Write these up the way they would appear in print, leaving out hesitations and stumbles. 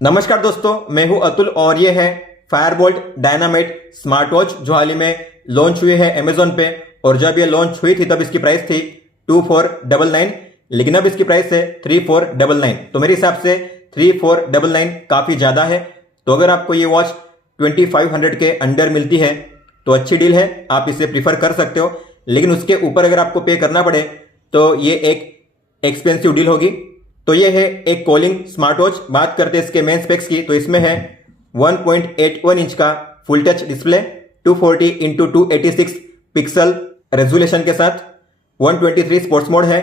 नमस्कार दोस्तों, मैं हूं अतुल और ये है फायरबोल्ट डायनामाइट स्मार्ट वॉच जो हाल ही में लॉन्च हुई है अमेजोन पे। और जब ये लॉन्च हुई थी तब इसकी प्राइस थी 2499, लेकिन अब इसकी प्राइस है 3499। तो मेरे हिसाब से 3499 काफ़ी ज़्यादा है। तो अगर आपको ये वॉच 2500 के अंडर मिलती है तो अच्छी डील है, आप इसे प्रीफर कर सकते हो। लेकिन उसके ऊपर अगर आपको पे करना पड़े तो ये एक एक्सपेंसिव डील होगी। तो ये है एक कॉलिंग स्मार्ट वॉच। बात करते हैं इसके मेन स्पेक्स की, तो इसमें है 1.81 इंच का full touch display 240 into 286 pixel resolution के साथ। 123 स्पोर्ट्स मोड है।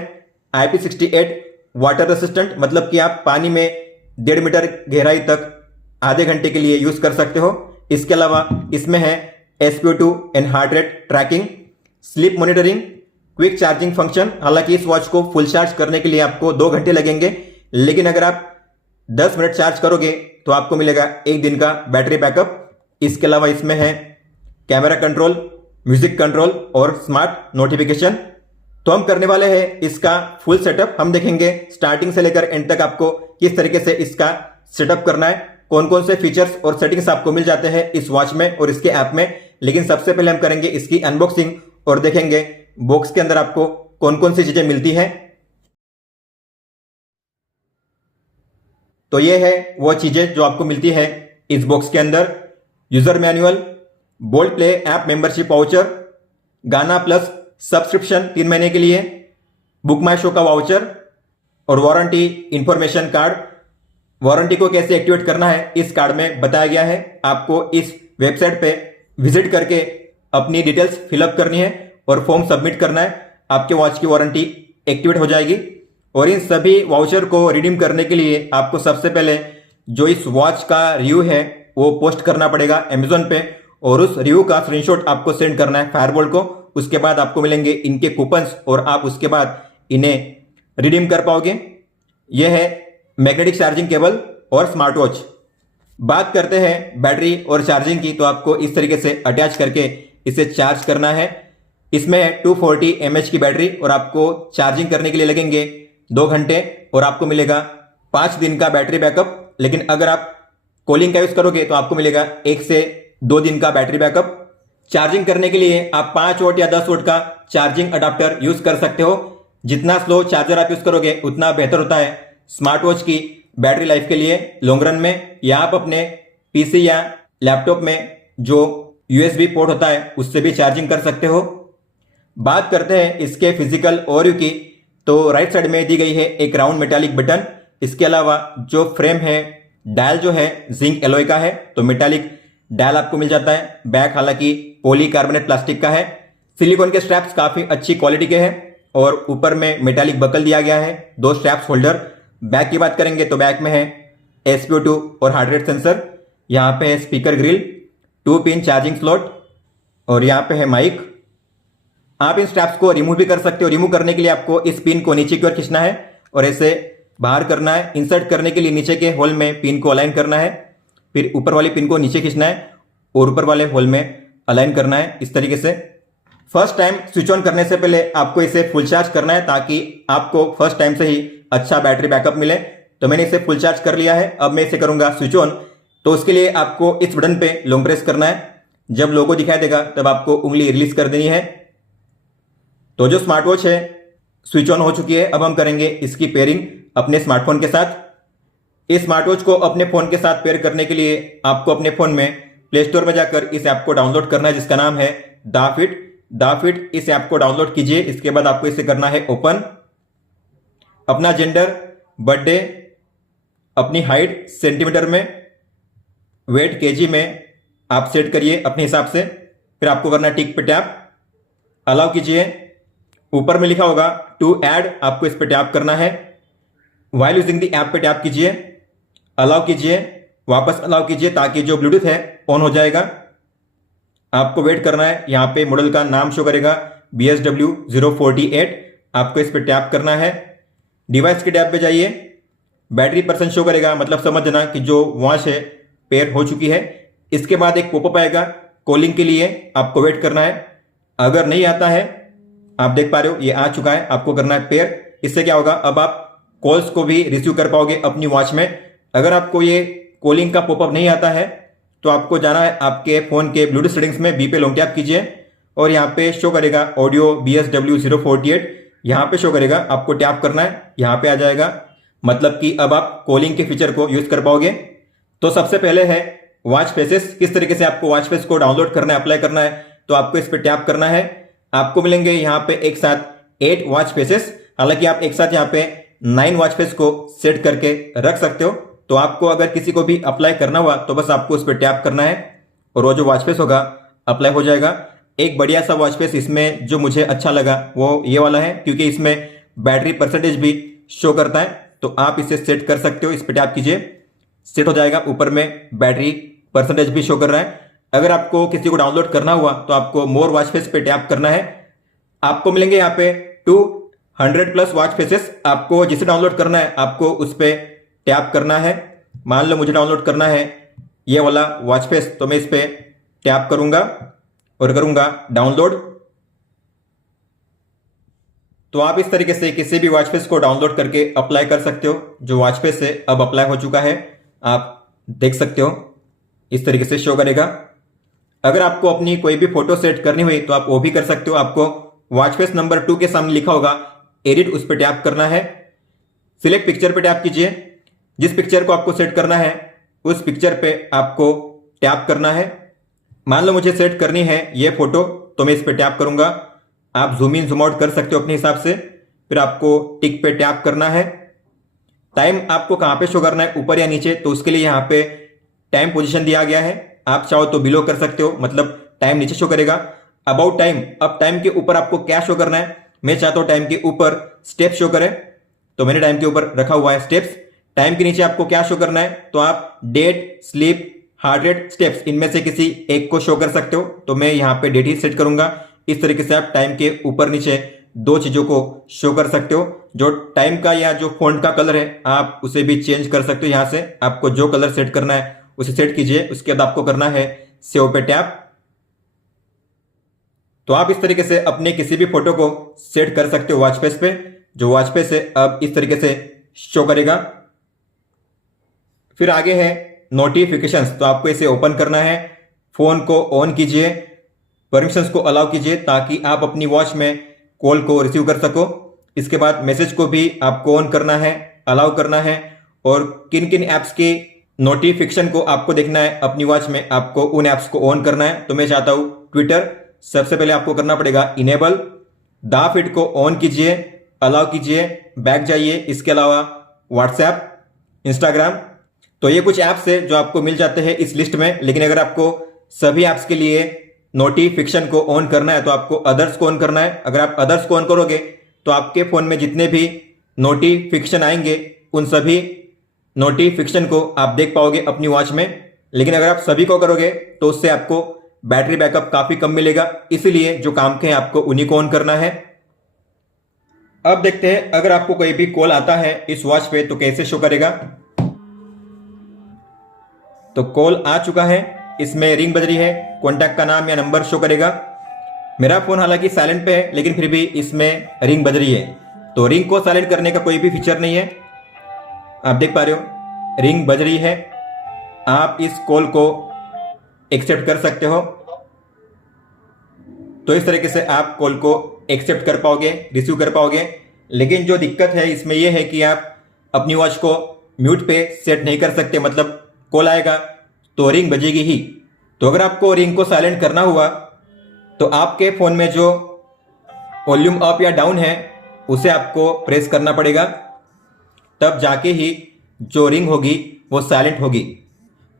IP68 वाटर रेसिस्टेंट, मतलब कि आप पानी में 1.5 मीटर गहराई तक आधे घंटे के लिए यूज कर सकते हो। इसके अलावा इसमें है SpO2 and heart rate tracking, sleep monitoring, quick charging function. हालांकि इस वॉच को फुल चार्ज करने के लिए आपको 2 घंटे लगेंगे, लेकिन अगर आप 10 मिनट चार्ज करोगे तो आपको मिलेगा 1 दिन का बैटरी बैकअप। इसके अलावा इसमें है कैमरा कंट्रोल, म्यूजिक कंट्रोल और स्मार्ट नोटिफिकेशन। तो हम करने वाले हैं इसका फुल सेटअप। हम देखेंगे स्टार्टिंग से लेकर एंड तक आपको किस तरीके से इसका सेटअप करना है, कौन कौन से फीचर्स और सेटिंग्स आपको मिल जाते हैं इस वॉच में और इसके ऐप में। लेकिन सबसे पहले हम करेंगे इसकी अनबॉक्सिंग और देखेंगे बॉक्स के अंदर आपको कौन कौन सी चीजें मिलती हैं। तो ये है वो चीजें जो आपको मिलती है इस बॉक्स के अंदर। User manual, bolt play app membership voucher, गाना प्लस सब्सक्रिप्शन 3 महीने के लिए, बुक माई शो का वाउचर और वारंटी इंफॉर्मेशन कार्ड। वारंटी को कैसे एक्टिवेट करना है इस कार्ड में बताया गया है। आपको इस वेबसाइट पे विजिट करके अपनी डिटेल्स फिलअप करनी है और फॉर्म सबमिट करना है। आपके वॉच की वारंटी एक्टिवेट हो जाएगी। और इन सभी वाउचर को रिडीम करने के लिए आपको सबसे पहले जो इस वॉच का रिव्यू है वो पोस्ट करना पड़ेगा अमेजोन पे, और उस रिव्यू का स्क्रीनशॉट आपको सेंड करना है फायरबोल्ट को। उसके बाद आपको मिलेंगे इनके कूपन्स और आप उसके बाद इन्हें रिडीम कर पाओगे। यह है मैग्नेटिक चार्जिंग केबल और स्मार्ट वॉच। बात करते हैं बैटरी और चार्जिंग की, तो आपको इस तरीके से अटैच करके इसे चार्ज करना है। इसमें है 240 mAh की बैटरी और आपको चार्जिंग करने के लिए लगेंगे 2 घंटे और आपको मिलेगा 5 दिन का बैटरी बैकअप। लेकिन अगर आप कॉलिंग का यूज करोगे तो आपको मिलेगा 1 से 2 दिन का बैटरी बैकअप। चार्जिंग करने के लिए आप 5 वोल्ट या 10 वोल्ट का चार्जिंग अडाप्टर यूज कर सकते हो। जितना स्लो चार्जर आप यूज करोगे उतना बेहतर होता है स्मार्ट वॉच की बैटरी लाइफ के लिए लॉन्ग रन में। या आप अपने पीसी या लैपटॉप में जो USB पोर्ट होता है उससे भी चार्जिंग कर सकते हो। बात करते हैं इसके फिजिकल ओवरव्यू की, तो राइट साइड में दी गई है एक राउंड मेटालिक बटन। इसके अलावा जो फ्रेम है, डायल जो है जिंक एलॉय का है, तो मेटालिक डायल आपको मिल जाता है। बैक हालांकि पॉलीकार्बोनेट प्लास्टिक का है। सिलिकॉन के स्ट्रैप्स काफी अच्छी क्वालिटी के हैं और ऊपर में मेटालिक बकल दिया गया है, 2 स्ट्रैप्स होल्डर। बैक की बात करेंगे तो बैक में है SpO2 और हार्ट रेट सेंसर। यहाँ पे है speaker grill, 2 pin charging slot और यहाँ पे है माइक। आप इन स्ट्रैप्स को रिमूव भी कर सकते हो। रिमूव करने के लिए आपको इस पिन को नीचे की ओर खींचना है और ऐसे बाहर करना है। इंसर्ट करने के लिए नीचे के होल में पिन को अलाइन करना है, फिर ऊपर वाले पिन को नीचे खींचना है और ऊपर वाले होल में अलाइन करना है इस तरीके से। फर्स्ट टाइम स्विच ऑन करने से पहले आपको इसे फुल चार्ज करना है ताकि आपको फर्स्ट टाइम से ही अच्छा बैटरी बैकअप मिले। तो मैंने इसे फुल चार्ज कर लिया है। अब मैं इसे करूंगा स्विच ऑन। तो उसके लिए आपको इस बटन पे लॉन्ग प्रेस करना है। जब लोगो दिखाई देगा तब आपको उंगली रिलीज कर देनी है। तो जो स्मार्ट वॉच है स्विच ऑन हो चुकी है। अब हम करेंगे इसकी पेयरिंग अपने स्मार्टफोन के साथ। इस स्मार्ट वॉच को अपने फोन के साथ पेयर करने के लिए आपको अपने फोन में प्ले स्टोर में जाकर इस ऐप को डाउनलोड करना है जिसका नाम है दाफिट। इस ऐप को डाउनलोड कीजिए। इसके बाद आपको इसे करना है ओपन। अपना जेंडर, बर्थडे, अपनी हाइट सेंटीमीटर में, वेट केजी में आप सेट करिए अपने हिसाब से। फिर आपको करना है टिक पे टैप, अलाउ कीजिए। ऊपर में लिखा होगा टू ऐड, आपको इस पे टैप करना है। वाइल यूजिंग द ऐप पे टैप कीजिए, अलाउ कीजिए, वापस अलाउ कीजिए ताकि जो ब्लूटूथ है ऑन हो जाएगा। आपको वेट करना है। यहाँ पे मॉडल का नाम शो करेगा BSW 048। आपको इस पे टैप करना है। डिवाइस के टैब पे जाइए, बैटरी % शो करेगा, मतलब समझना कि जो वॉच है पेयर हो चुकी है। इसके बाद एक पॉपअप आएगा कॉलिंग के लिए, आपको वेट करना है। अगर नहीं आता है, आप देख पा रहे हो ये आ चुका है, आपको करना है पेयर। इससे क्या होगा, अब आप कॉल्स को भी रिसीव कर पाओगे अपनी वॉच में। अगर आपको ये कॉलिंग का पॉपअप नहीं आता है तो आपको जाना है आपके फ़ोन के ब्लूटूथ सेटिंग्स में, बी पे लॉन्ग टैप कीजिए और यहाँ पे शो करेगा ऑडियो BSW048, यहाँ पे शो करेगा, आपको टैप करना है, यहाँ पे आ जाएगा। मतलब कि अब आप कॉलिंग के फीचर को यूज कर पाओगे। तो सबसे पहले है वॉच फेसेस। किस तरीके से आपको वॉच फेस को डाउनलोड करना है, अप्लाई करना है, तो आपको इस पर टैप करना है। आपको मिलेंगे यहाँ पे एक साथ 8 वॉच फेसेस। हालांकि आप एक साथ यहाँ पे 9 वॉच फेस को सेट करके रख सकते हो। तो आपको अगर किसी को भी अप्लाई करना हुआ तो बस आपको उस पर टैप करना है और वो जो वॉच फेस होगा अप्लाई हो जाएगा। एक बढ़िया सा वॉच फेस इसमें जो मुझे अच्छा लगा वो ये वाला है, क्योंकि इसमें बैटरी परसेंटेज भी शो करता है। तो आप इसे सेट कर सकते हो, इस पर टैप कीजिए, सेट हो जाएगा। ऊपर में बैटरी परसेंटेज भी शो कर रहा है। अगर आपको किसी को डाउनलोड करना हुआ तो आपको मोर वॉच फेस पे टैप करना है। आपको मिलेंगे यहाँ पे 200+ वॉच फेसेस। आपको जिसे डाउनलोड करना है आपको उस पर टैप करना है। मान लो मुझे डाउनलोड करना है ये वाला वॉच फेस, तो मैं इस पर टैप करूंगा और करूंगा डाउनलोड। तो आप इस तरीके से किसी भी वॉच फेस को डाउनलोड करके अप्लाई कर सकते हो। जो वॉच फेस है अब अप्लाई हो चुका है, आप देख सकते हो, इस तरीके से शो करेगा। अगर आपको अपनी कोई भी फोटो सेट करनी हुई तो आप वो भी कर सकते हो। आपको वॉच फेस नंबर 2 के सामने लिखा होगा एडिट, उस पर टैप करना है। सिलेक्ट पिक्चर पे टैप कीजिए। जिस पिक्चर को आपको सेट करना है उस पिक्चर पे आपको टैप करना है। मान लो मुझे सेट करनी है ये फोटो, तो मैं इस पे टैप करूंगा। आप जूम इन जूम आउट कर सकते हो अपने हिसाब से। फिर आपको टिक पे टैप करना है। टाइम आपको कहां पे शो करना है, ऊपर या नीचे, तो उसके लिए यहाँ पे टाइम पोजीशन दिया गया है। आप चाहो तो बिलो कर सकते हो, मतलब टाइम नीचे शो करेगा। अबाउट टाइम, अब टाइम के ऊपर आपको क्या शो करना है। मैं चाहता हूं टाइम के ऊपर स्टेप शो करे, तो मैंने टाइम के ऊपर रखा हुआ है स्टेप्स। टाइम के नीचे आपको क्या शो करना है, तो आप date, sleep, heart rate, steps, इनमें से किसी एक को शो कर सकते हो। तो मैं यहाँ पे डेट ही सेट करूंगा। इस तरीके से आप टाइम के ऊपर नीचे 2 चीजों को शो कर सकते हो। जो टाइम का या जो फॉन्ट का कलर है आप उसे भी चेंज कर सकते हो। यहां से आपको जो कलर सेट करना है उसे सेट कीजिए। उसके बाद आपको करना है सेव पे टैप। तो आप इस तरीके से अपने किसी भी फोटो को सेट कर सकते हो वॉच फेस पे। जो वॉच फेस है अब इस तरीके से शो करेगा। फिर आगे है नोटिफिकेशंस। तो आपको इसे ओपन करना है, फोन को ऑन कीजिए, परमिशंस को अलाउ कीजिए ताकि आप अपनी वॉच में कॉल को रिसीव कर सको। इसके बाद मैसेज को भी आपको ऑन करना है, अलाउ करना है। और किन किन ऐप्स की नोटिफिकेशन को आपको देखना है अपनी वॉच में, आपको उन ऐप्स को ऑन करना है। तो मैं चाहता हूं ट्विटर, सबसे पहले आपको करना पड़ेगा इनेबल। दा फीड को ऑन कीजिए, अलाउ कीजिए, बैक जाइए। इसके अलावा व्हाट्सएप, इंस्टाग्राम। तो ये कुछ ऐप्स है जो आपको मिल जाते हैं इस लिस्ट में। लेकिन अगर आपको सभी ऐप्स के लिए नोटिफिकेशन को ऑन करना है तो आपको अदर्स को ऑन करना है। अगर आप अदर्स को ऑन करोगे तो आपके फोन में जितने भी नोटिफिकेशन आएंगे उन सभी नोटिफिकेशन को आप देख पाओगे अपनी वॉच में। लेकिन अगर आप सभी को करोगे तो उससे आपको बैटरी बैकअप काफी कम मिलेगा। इसलिए जो काम के हैं आपको उन्हीं को ऑन करना है। अब देखते हैं अगर आपको कोई भी कॉल आता है इस वॉच पे तो कैसे शो करेगा। तो कॉल आ चुका है, इसमें रिंग बज रही है, कॉन्टैक्ट का नाम या नंबर शो करेगा। मेरा फोन हालांकि साइलेंट पे है लेकिन फिर भी इसमें रिंग बज रही है। तो रिंग को साइलेंट करने का कोई भी फीचर नहीं है। आप देख पा रहे हो रिंग बज रही है। आप इस कॉल को एक्सेप्ट कर सकते हो। तो इस तरीके से आप कॉल को एक्सेप्ट कर पाओगे, रिसीव कर पाओगे। लेकिन जो दिक्कत है इसमें यह है कि आप अपनी वॉच को म्यूट पे सेट नहीं कर सकते। मतलब कॉल आएगा तो रिंग बजेगी ही। तो अगर आपको रिंग को साइलेंट करना हुआ तो आपके फोन में जो वॉल्यूम अप या डाउन है उसे आपको प्रेस करना पड़ेगा, तब जाके ही जो रिंग होगी वो साइलेंट होगी।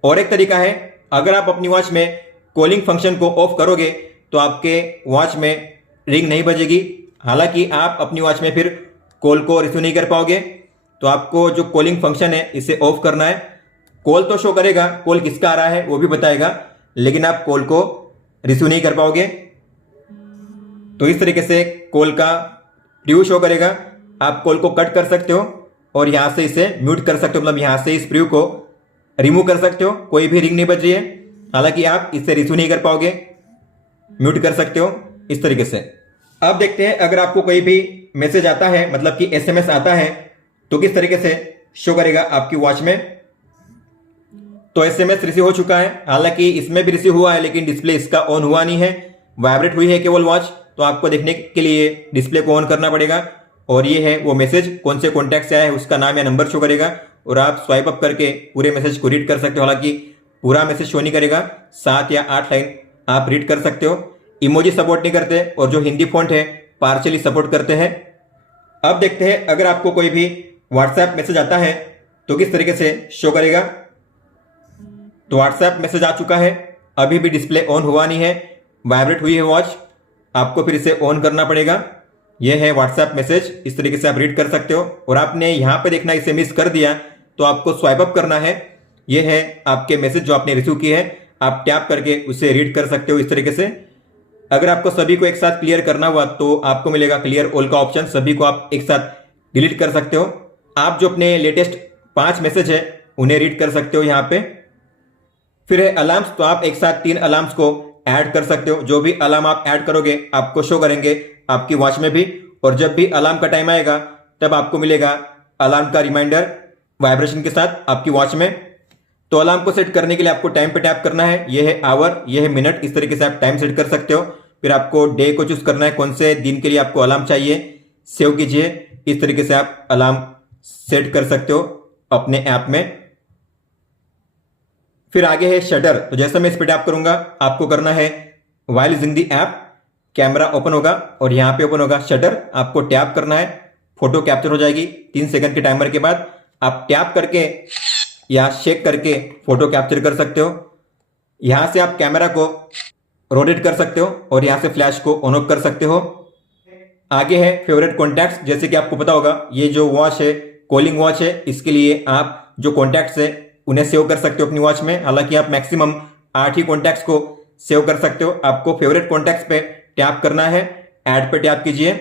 और एक तरीका है, अगर आप अपनी वॉच में कॉलिंग फंक्शन को ऑफ करोगे तो आपके वॉच में रिंग नहीं बजेगी। हालांकि आप अपनी वॉच में फिर कॉल को रिसीव नहीं कर पाओगे। तो आपको जो कॉलिंग फंक्शन है इसे ऑफ करना है। कॉल तो शो करेगा, कॉल किसका आ रहा है वो भी बताएगा, लेकिन आप कॉल को रिसीव नहीं कर पाओगे। तो इस तरीके से कॉल का प्रीव्यू शो करेगा। आप कॉल को कट कर सकते हो और यहां से इसे म्यूट कर सकते हो, मतलब यहां से इस प्रीव्यू को रिमूव कर सकते हो। कोई भी रिंग नहीं बज रही है, हालांकि आप इसे रिसीव नहीं कर पाओगे, म्यूट कर सकते हो इस तरीके से। अब देखते हैं अगर आपको कोई भी मैसेज आता है, मतलब कि एसएमएस आता है, तो किस तरीके से शो करेगा आपकी वॉच में। तो एसएमएस रिसीव हो चुका है। हालांकि इसमें भी रिसीव हुआ है लेकिन डिस्प्ले इसका ऑन हुआ नहीं है, वाइब्रेट हुई है केवल वॉच। तो आपको देखने के लिए डिस्प्ले को ऑन करना पड़ेगा और ये है वो मैसेज, कौन से कॉन्टैक्ट से आया है उसका नाम या नंबर शो करेगा और आप स्वाइप अप करके पूरे मैसेज को रीड कर सकते हो। हालांकि पूरा मैसेज शो नहीं करेगा, 7 या 8 लाइन आप रीड कर सकते हो। इमोजी सपोर्ट नहीं करते और जो हिंदी फॉन्ट है पार्शियली सपोर्ट करते हैं। अब देखते हैं अगर आपको कोई भी व्हाट्सएप मैसेज आता है तो किस तरीके से शो करेगा। तो व्हाट्सएप मैसेज आ चुका है, अभी भी डिस्प्ले ऑन हुआ नहीं है, वाइब्रेट हुई है वॉच। आपको फिर इसे ऑन करना पड़ेगा। यह है व्हाट्सएप मैसेज, इस तरीके से आप रीड कर सकते हो। और आपने यहां पे देखना इसे मिस कर दिया तो आपको स्वाइप अप करना है। यह है आपके मैसेज जो आपने रिसीव किए हैं, आप टैप करके उसे रीड कर सकते हो इस तरीके से। अगर आपको सभी को एक साथ क्लियर करना हुआ तो आपको मिलेगा क्लियर ऑल का ऑप्शन, सभी को आप एक साथ डिलीट कर सकते हो। आप जो अपने लेटेस्ट 5 मैसेज है उन्हें रीड कर सकते हो यहां पे। फिर है अलार्म्स, तो आप एक साथ 3 अलार्म्स को ऐड कर सकते हो। जो भी अलार्म आप ऐड करोगे आपको शो करेंगे आपकी वॉच में भी, और जब भी अलार्म का टाइम आएगा तब आपको मिलेगा अलार्म का रिमाइंडर वाइब्रेशन के साथ आपकी वॉच में। तो अलार्म को सेट करने के लिए आपको टाइम पे टैप करना है, यह है आवर, यह है मिनट, इस तरीके से आप टाइम सेट कर सकते हो। फिर आपको डे को चूज करना है, कौन से दिन के लिए आपको अलार्म चाहिए, सेव कीजिए। इस तरीके से आप अलार्म सेट कर सकते हो अपने ऐप में। फिर आगे है शटर, तो जैसे मैं इस पर टैप करूंगा आपको करना है while using the app, camera open होगा और यहां पे ओपन होगा शटर। आपको टैप करना है, फोटो कैप्चर हो जाएगी 3 सेकंड के टाइमर के बाद। आप टैप करके या शेक करके फोटो कैप्चर कर सकते हो। यहां से आप कैमरा को रोटेट कर सकते हो और यहां से फ्लैश को ऑन ऑफ कर सकते हो। आगे है फेवरेट कॉन्टैक्ट्स, जैसे कि आपको पता होगा ये जो वॉच है कॉलिंग वॉच है, इसके लिए आप जो कॉन्टैक्ट्स है उन्हें सेव कर सकते हो अपनी वॉच में। हालांकि आप मैक्सिमम 8 ही कॉन्टैक्ट्स को सेव कर सकते हो। आपको फेवरेट कॉन्टैक्ट्स पे टैप करना है, ऐड पे टैप कीजिए।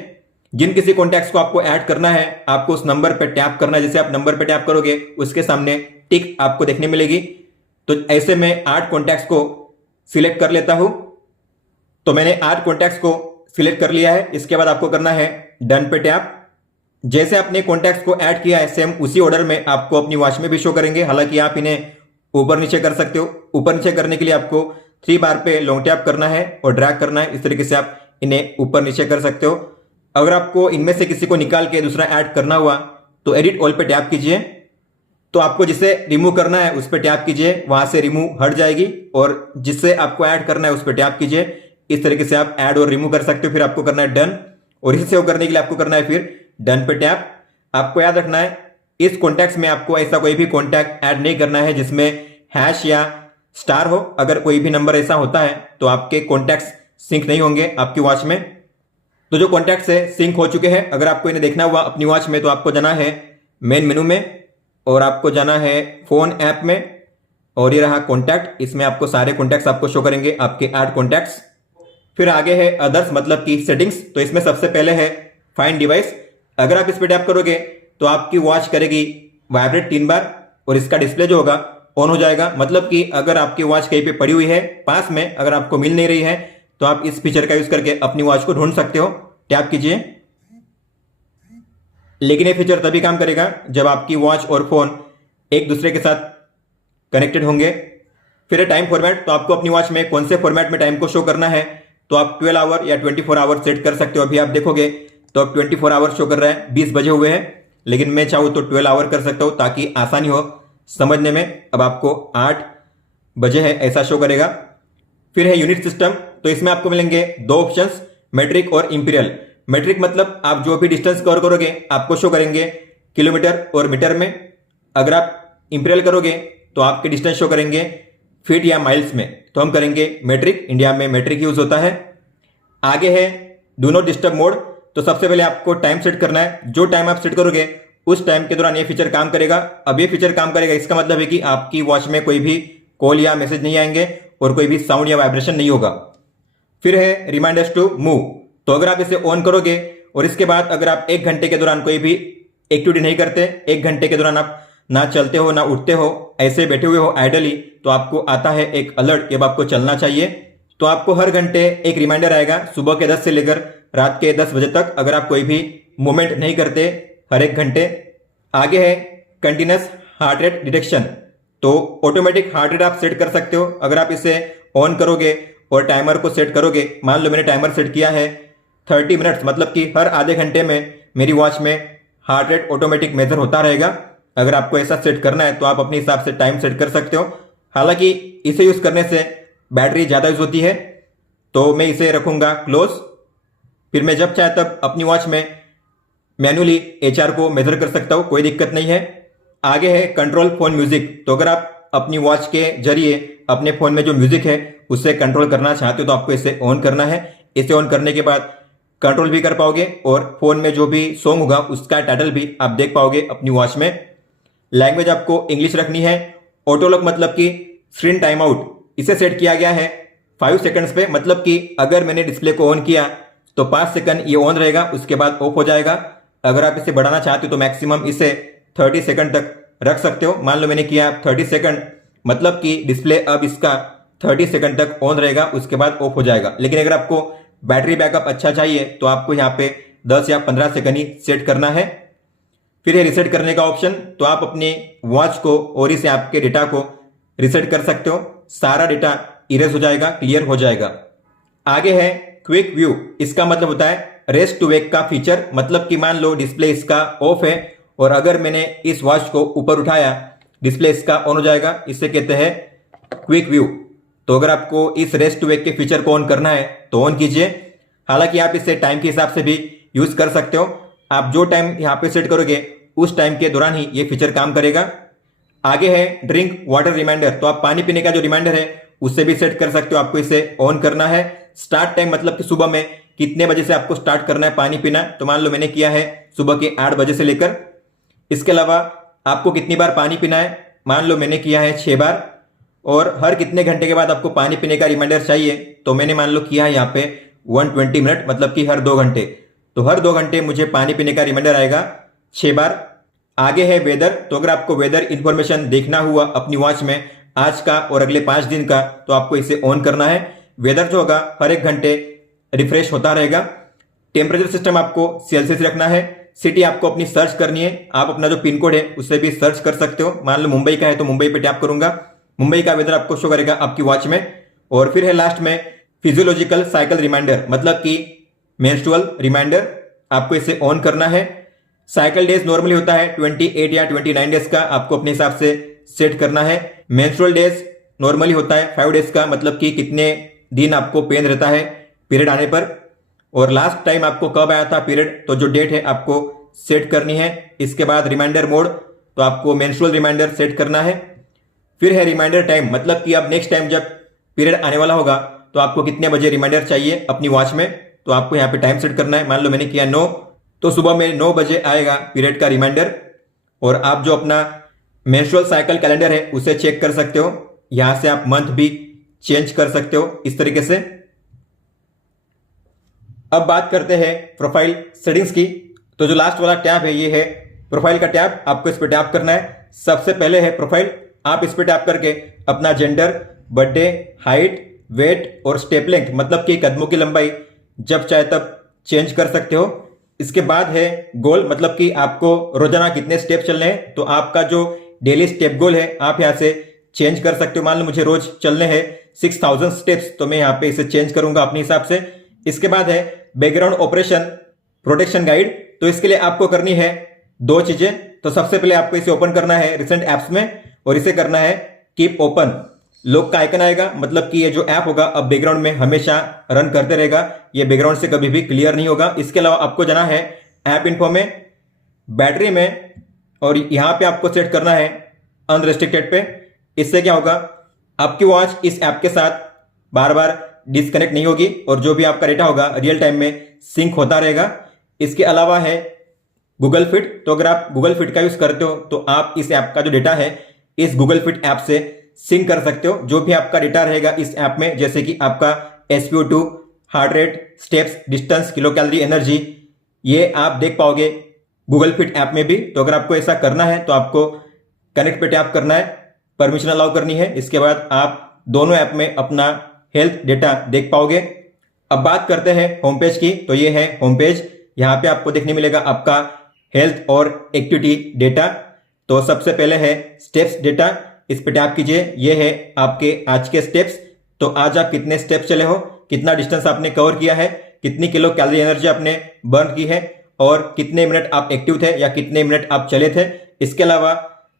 जिन किसी कॉन्टैक्ट्स को आपको ऐड करना है आपको उस नंबर पे टैप करना है। जैसे आप नंबर पे टैप करोगे उसके सामने टिक आपको देखने मिलेगी। तो ऐसे में 8 कॉन्टैक्ट्स को सिलेक्ट कर लेता हूं। तो मैंने 8 कॉन्टैक्ट्स को सिलेक्ट कर लिया है। इसके बाद आपको करना है डन पे टैप। जैसे आपने कॉन्टैक्ट्स को ऐड किया है सेम उसी ऑर्डर में आपको अपनी वॉच में भी शो करेंगे। हालांकि आप इन्हें ऊपर नीचे कर सकते हो। ऊपर नीचे करने के लिए आपको 3 बार पे लॉन्ग टैप करना है और ड्रैग करना है। इस तरीके से आप इन्हें ऊपर नीचे कर सकते हो। अगर आपको इनमें से किसी को निकाल के दूसरा ऐड करना हुआ तो एडिट ऑल पे टैप कीजिए। तो आपको जिसे रिमूव करना है उस पर टैप कीजिए, वहां से रिमूव हट जाएगी, और जिससे आपको ऐड करना है उस पर टैप कीजिए। इस तरीके से आप ऐड और रिमूव कर सकते हो। फिर आपको करना है डन, और इसे सेव करने के लिए आपको करना है फिर डन पे टैप। आपको याद रखना है इस कॉन्टैक्ट्स में आपको ऐसा कोई भी कॉन्टैक्ट ऐड नहीं करना है जिसमें हैश या स्टार हो। अगर कोई भी नंबर ऐसा होता है तो आपके कॉन्टैक्ट्स सिंक नहीं होंगे आपकी वॉच में। तो जो कॉन्टैक्ट्स है सिंक हो चुके हैं। अगर आपको इन्हें देखना हुआ अपनी वॉच में तो आपको जाना है मेन मेनू में और आपको जाना है फोन ऐप में, और ये रहा कॉन्टैक्ट। इसमें आपको सारे कॉन्टैक्ट्स आपको शो करेंगे, आपके 8 कॉन्टैक्ट्स। फिर आगे है अदर्स, मतलब की सेटिंग्स। तो इसमें सबसे पहले है फाइंड डिवाइस। अगर आप इस पर टैप करोगे तो आपकी वॉच करेगी वाइब्रेट 3 बार और इसका डिस्प्ले जो होगा ऑन हो जाएगा। मतलब कि अगर आपकी वॉच कहीं पे पड़ी हुई है पास में, अगर आपको मिल नहीं रही है तो आप इस फीचर का यूज करके अपनी वॉच को ढूंढ सकते हो। टैप कीजिए। लेकिन ये फीचर तभी काम करेगा जब आपकी वॉच और फोन एक दूसरे के साथ कनेक्टेड होंगे। फिर है टाइम फॉर्मेट। तो आपको अपनी वॉच में कौन से फॉर्मेट में टाइम को शो करना है तो आप 12 आवर या 24 आवर सेट कर सकते हो। अभी आप देखोगे तो अब 24 आवर शो कर रहा है, 20 बजे हुए हैं, लेकिन मैं चाहूँ तो 12 आवर कर सकता हूँ ताकि आसानी हो समझने में। अब आपको 8 बजे है ऐसा शो करेगा। फिर है यूनिट सिस्टम। तो इसमें आपको मिलेंगे 2 ऑप्शंस, मेट्रिक और इंपीरियल। मेट्रिक मतलब आप जो भी डिस्टेंस कवर करोगे आपको शो करेंगे किलोमीटर और मीटर में। अगर आप इंपीरियल करोगे तो आपके डिस्टेंस शो करेंगे फीट या माइल्स में। तो हम करेंगे मेट्रिक, इंडिया में मेट्रिक यूज होता है। आगे है डू नॉट डिस्टर्ब मोड। तो सबसे पहले आपको टाइम सेट करना है। जो टाइम आप सेट करोगे उस टाइम के दौरान ये फीचर काम करेगा। अब ये फीचर काम करेगा इसका मतलब है कि आपकी वॉच में कोई भी कॉल या मैसेज नहीं आएंगे और कोई भी साउंड या वाइब्रेशन नहीं होगा। फिर है रिमाइंडर्स टू मूव। तो अगर आप इसे ऑन करोगे और इसके बाद अगर आप 1 घंटे के दौरान कोई भी एक्टिविटी नहीं करते, 1 घंटे के दौरान आप ना चलते हो ना उठते हो, ऐसे बैठे हुए हो आइडली, तो आपको आता है एक अलर्ट कि अब आपको चलना चाहिए। तो आपको हर घंटे एक रिमाइंडर आएगा सुबह के 10 से लेकर रात के 10 बजे तक, अगर आप कोई भी मूवमेंट नहीं करते हर 1 घंटे। आगे है कंटिन्यूअस हार्ट रेट डिटेक्शन। तो ऑटोमेटिक हार्ट रेट आप सेट कर सकते हो। अगर आप इसे ऑन करोगे और टाइमर को सेट करोगे, मान लो मैंने टाइमर सेट किया है 30 मिनट्स, मतलब कि हर आधे घंटे में मेरी वॉच में हार्ट रेट ऑटोमेटिक मेजर होता रहेगा। अगर आपको ऐसा सेट करना है तो आप अपने हिसाब से टाइम सेट कर सकते हो। हालांकि इसे यूज करने से बैटरी ज्यादा यूज होती है, तो मैं इसे रखूंगा क्लोज। फिर मैं जब चाहे तब अपनी वॉच में मैन्युअली HR को मेजर कर सकता हूं, कोई दिक्कत नहीं है। आगे है कंट्रोल फोन म्यूजिक। तो अगर आप अपनी वॉच के जरिए अपने फोन में जो म्यूजिक है उसे कंट्रोल करना चाहते हो तो आपको इसे ऑन करना है। इसे ऑन करने के बाद कंट्रोल भी कर पाओगे और फोन में जो भी सॉन्ग होगा उसका टाइटल भी आप देख पाओगे अपनी वॉच में। लैंग्वेज आपको इंग्लिश रखनी है। ऑटो लॉक मतलब कि स्क्रीन टाइम आउट, इसे सेट किया गया है 5 सेकंड्स पे, मतलब कि अगर मैंने डिस्प्ले को ऑन किया तो 5 सेकंड ये ऑन रहेगा, उसके बाद ऑफ हो जाएगा। अगर आप इसे बढ़ाना चाहते हो तो मैक्सिमम इसे 30 सेकंड तक रख सकते हो। मान लो मैंने किया 30 सेकंड, मतलब कि डिस्प्ले अब इसका 30 सेकंड तक ऑन रहेगा, उसके बाद ऑफ हो जाएगा। लेकिन अगर आपको बैटरी बैकअप अच्छा चाहिए तो आपको यहाँ पे 10 या 15 सेकंड ही सेट करना है। फिर है रिसेट करने का ऑप्शन। तो आप अपनी वॉच को और इस ऐप के डेटा को रिसेट कर सकते हो, सारा डेटा इरेज हो जाएगा, क्लियर हो जाएगा। आगे है क्विक व्यू। इसका मतलब होता है रेस्ट टू वेक का फीचर, मतलब कि मान लो डिस्प्ले इसका ऑफ है और अगर मैंने इस वॉच को ऊपर उठाया डिस्प्ले इसका ऑन हो जाएगा, इसे कहते हैं क्विक व्यू। तो अगर आपको इस रेस्ट टू वेक के फीचर को ऑन करना है तो ऑन कीजिए। हालांकि आप इसे टाइम के हिसाब से भी यूज कर सकते हो। आप जो टाइम यहाँ पे सेट करोगे उस टाइम के दौरान ही ये फीचर काम करेगा। आगे है ड्रिंक वाटर रिमाइंडर। तो आप पानी पीने का जो रिमाइंडर है उससे भी सेट कर सकते हो। आपको इसे ऑन करना है। स्टार्ट टाइम मतलब कि सुबह में कितने बजे से आपको स्टार्ट करना है पानी पीना। तो मान लो मैंने किया है सुबह के 8 बजे से लेकर। इसके अलावा आपको कितनी बार पानी पीना है, मान लो मैंने किया है 6 बार। और हर कितने घंटे के बाद आपको पानी पीने का रिमाइंडर चाहिए, तो मैंने मान लो किया है यहाँ पे 120 मिनट, मतलब कि हर 2 घंटे। तो हर 2 घंटे मुझे पानी पीने का रिमाइंडर आएगा 6 बार। आगे है वेदर। तो अगर आपको वेदर इंफॉर्मेशन देखना हुआ अपनी वॉच में आज का और अगले 5 दिन का, तो आपको इसे ऑन करना है। वेदर जो होगा हर 1 घंटे रिफ्रेश होता रहेगा। टेम्परेचर सिस्टम आपको सेल्सियस रखना है। सिटी आपको अपनी सर्च करनी है। आप अपना जो पिन कोड है उससे भी सर्च कर सकते हो। मान लो मुंबई का है तो मुंबई पे टैप करूंगा, मुंबई का वेदर आपको शो करेगा आपकी वॉच में। और फिर है लास्ट में फिजियोलॉजिकल साइकिल रिमाइंडर, मतलब कि मेंस्ट्रुअल रिमाइंडर। आपको इसे ऑन करना है। साइकिल डेज नॉर्मली होता है 28 या 29 डेज का, आपको अपने हिसाब से सेट करना है। मेंस्ट्रुअल डेज नॉर्मली होता है 5 डेज का, मतलब कि कितने दिन आपको पेन रहता है पीरियड आने पर। और लास्ट टाइम आपको कब आया था पीरियड, तो जो डेट है आपको सेट करनी है। इसके बाद रिमाइंडर मोड, तो आपको मेंस्ट्रुअल रिमाइंडर सेट करना है। फिर है रिमाइंडर टाइम, मतलब कि अब नेक्स्ट टाइम जब पीरियड आने वाला होगा तो आपको कितने बजे रिमाइंडर चाहिए अपनी वॉच में, तो आपको यहाँ पे टाइम सेट करना है। मान लो मैंने किया 9, तो सुबह में 9 बजे आएगा पीरियड का रिमाइंडर। और आप जो अपना मेंस्ट्रुअल साइकिल कैलेंडर है उसे चेक कर सकते हो। यहां से आप मंथ भी चेंज कर सकते हो इस तरीके से। अब बात करते हैं प्रोफाइल सेटिंग्स की। तो जो लास्ट वाला टैब है ये है प्रोफाइल का टैब। आपको इस पर टैप करना है। सबसे पहले है प्रोफाइल। आप इस पर टैप करके अपना जेंडर, बर्थडे, हाइट, वेट और स्टेप लेंथ, मतलब कि कदमों की लंबाई जब चाहे तब चेंज कर सकते हो। इसके बाद है गोल, मतलब कि आपको रोजाना कितने स्टेप चलने हैं, तो आपका जो डेली स्टेप गोल है आप यहां से चेंज कर सकते हो। मान लो मुझे रोज चलने हैं 6000 स्टेप्स, तो मैं यहाँ पे इसे चेंज करूंगा अपने हिसाब से। इसके बाद है बैकग्राउंड ऑपरेशन प्रोटेक्शन गाइड। तो इसके लिए आपको करनी है 2 चीजें। तो सबसे पहले आपको इसे ओपन करना है रिसेंट एप्स में और इसे करना है कीप ओपन। लॉक का आइकन आएगा, मतलब कि ये जो ऐप होगा अब बैकग्राउंड में हमेशा रन करते रहेगा, ये बैकग्राउंड से कभी भी क्लियर नहीं होगा। इसके अलावा आपको जाना है ऐप इन्फो में, बैटरी में, और यहां पे आपको सेट करना है अनरेस्ट्रिक्टेड पे। इससे क्या होगा, आपकी वॉच इस ऐप के साथ बार बार डिस्कनेक्ट नहीं होगी और जो भी आपका डेटा होगा रियल टाइम में सिंक होता रहेगा। इसके अलावा है गूगल फिट। तो अगर आप गूगल फिट का यूज करते हो तो आप इस ऐप का जो डेटा है इस गूगल फिट ऐप से सिंक कर सकते हो। जो भी आपका डेटा रहेगा इस ऐप में, जैसे कि आपका SpO2, heart rate, steps, distance, kilo calorie, energy, ये आप देख पाओगे गूगल फिट ऐप में भी। तो अगर आपको ऐसा करना है तो आपको कनेक्ट पे टैप करना है, परमिशन अलाउ करनी है। इसके बाद आप दोनों ऐप में अपना हेल्थ डेटा देख पाओगे। अब बात करते हैं होम पेज की। तो ये है होम पेज। यहाँ पे आपको देखने मिलेगा आपका हेल्थ और एक्टिविटी डेटा। तो सबसे पहले है स्टेप्स डेटा। इस पे टैप कीजिए। ये है आपके आज के स्टेप्स। तो आज आप कितने स्टेप्स चले हो, कितना डिस्टेंस आपने कवर किया है, कितनी किलो कैलोरी एनर्जी आपने बर्न की है और कितने मिनट आप एक्टिव थे या कितने मिनट आप चले थे। इसके अलावा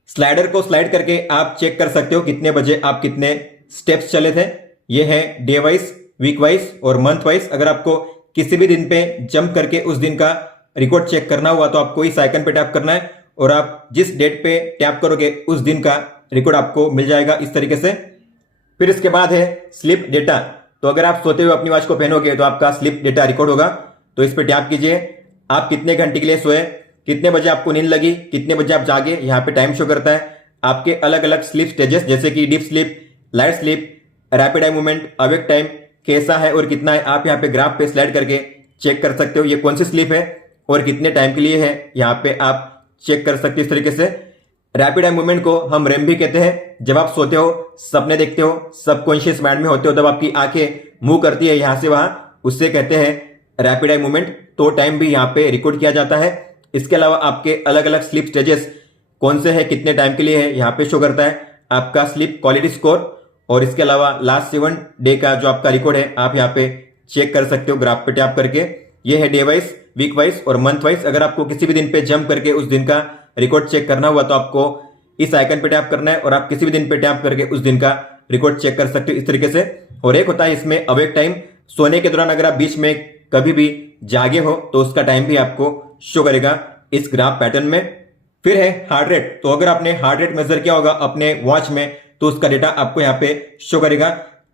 स्लाइडर को स्लाइड करके आप चेक कर सकते हो कितने बजे आप कितने स्टेप्स चले थे। ये है डे वाइज, वीक वाइज और मंथ वाइज। अगर आपको किसी भी दिन पे जंप करके उस दिन का रिकॉर्ड चेक करना हुआ तो आपको इस आइकन पे टैप करना है और आप जिस डेट पे टैप करोगे उस दिन का रिकॉर्ड आपको मिल जाएगा इस तरीके से। फिर इसके बाद है स्लीप डेटा। तो अगर आप सोते हुए अपनी वॉच को पहनोगे तो आपका स्लीप डेटा रिकॉर्ड होगा। तो इस पर टैप कीजिए। आप कितने घंटे के लिए सोए, कितने बजे आपको नींद लगी, कितने बजे आप जागे, यहाँ पे टाइम शो करता है। आपके अलग अलग स्लीप स्टेजेस जैसे कि deep sleep, light sleep, rapid eye movement, awake time कैसा है और कितना है, आप यहाँ पे ग्राफ पे स्लाइड करके चेक कर सकते हो ये कौन सी स्लीप है और कितने टाइम के लिए है, यहाँ पे आप चेक कर सकते हो इस तरीके से। रैपिड आई मूवमेंट को हम रेम भी कहते हैं। जब आप सोते हो, सपने देखते हो, सबकॉन्शियस माइंड में होते हो, तब आपकी आंखें मूव करती है यहां से वहां, उससे कहते हैं रैपिड आई मूवमेंट। तो टाइम भी यहाँ पे रिकॉर्ड किया जाता है। इसके अलावा आपके अलग अलग स्लीप स्टेजेस कौन से हैं, कितने टाइम के लिए है, यहाँ पे शो करता है आपका स्लीप क्वालिटी स्कोर। और इसके अलावा लास्ट 7 डे का जो आपका रिकॉर्ड है आप यहाँ पे चेक कर सकते हो ग्राफ पे टैप करके। ये है डे वाइज, वीक वाइज और मंथ वाइज। अगर आपको किसी भी दिन पे जंप करके उस दिन का रिकॉर्ड चेक करना हुआ तो आपको इस आइकन पे टैप करना है और आप किसी भी दिन पे टैप करके उस दिन का रिकॉर्ड चेक कर सकते हो इस तरीके से। और एक होता है इसमें अवेक टाइम। सोने के दौरान अगर आप बीच में कभी भी जागे हो तो उसका टाइम भी आपको शो करेगा इस ग्राफ पैटर्न में। फिर है हार्ट रेट। तो अगर आपने हार्ट रेट मेजर किया होगा अपने वॉच में तो उसका डेटा आपको यहाँ पे शो करेगा।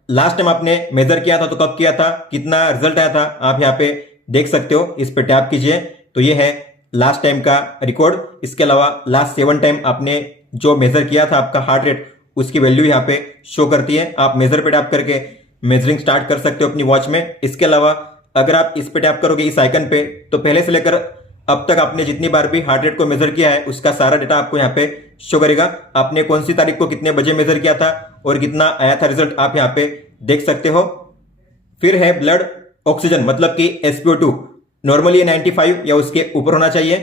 लास्ट टाइम आपने मेजर किया था तो कब किया था, कितना रिजल्ट आया था, आप यहाँ पे देख सकते हो। इस पे टैप कीजिए तो ये है लास्ट टाइम का रिकॉर्ड। इसके अलावा लास्ट 7 टाइम आपने जो मेजर किया था आपका हार्ट रेट, उसकी वैल्यू यहाँ पे शो करती है। आप मेजर पे टैप करके मेजरिंग स्टार्ट कर सकते हो अपनी वॉच में। इसके अलावा अगर आप इस पे टैप करोगे इस आइकन पे तो पहले से लेकर अब तक आपने जितनी बार भी हार्ट रेट को मेजर किया है उसका सारा डेटा आपको यहाँ पे शो करेगा। आपने कौन सी तारीख को कितने बजे मेजर किया था और कितना आया था रिजल्ट, आप यहाँ पे देख सकते हो। फिर है ब्लड ऑक्सीजन, मतलब कि SpO2। नॉर्मली 95 या उसके ऊपर होना चाहिए।